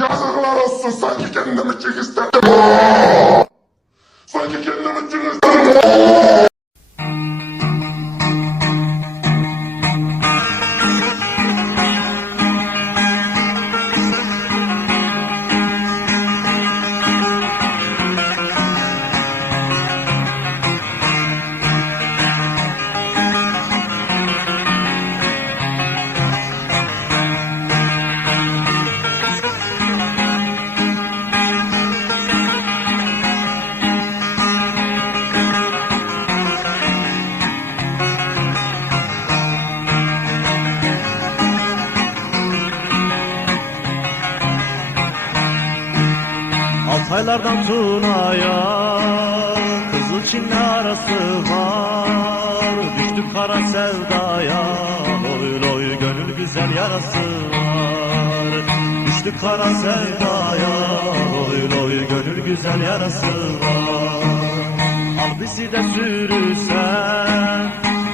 Yazıklar olsun, sanki kendim için istedim. Sanki kendim için istedim. Altaylardan Tuna'ya Kızılçin'le arası var. Düştük kara sevdaya, loy loy gönül güzel yarası var. Düştük kara sevdaya, loy loy gönül güzel yarası var. Al bizi de sürürsen,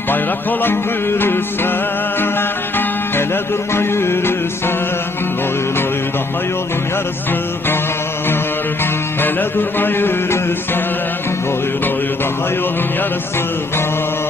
bayrak olarak bürürsen, hele durma yürürsen, loy loy daha yolun yarısı var. Hele durma yürürsen, loy loy daha yolun yarısı var.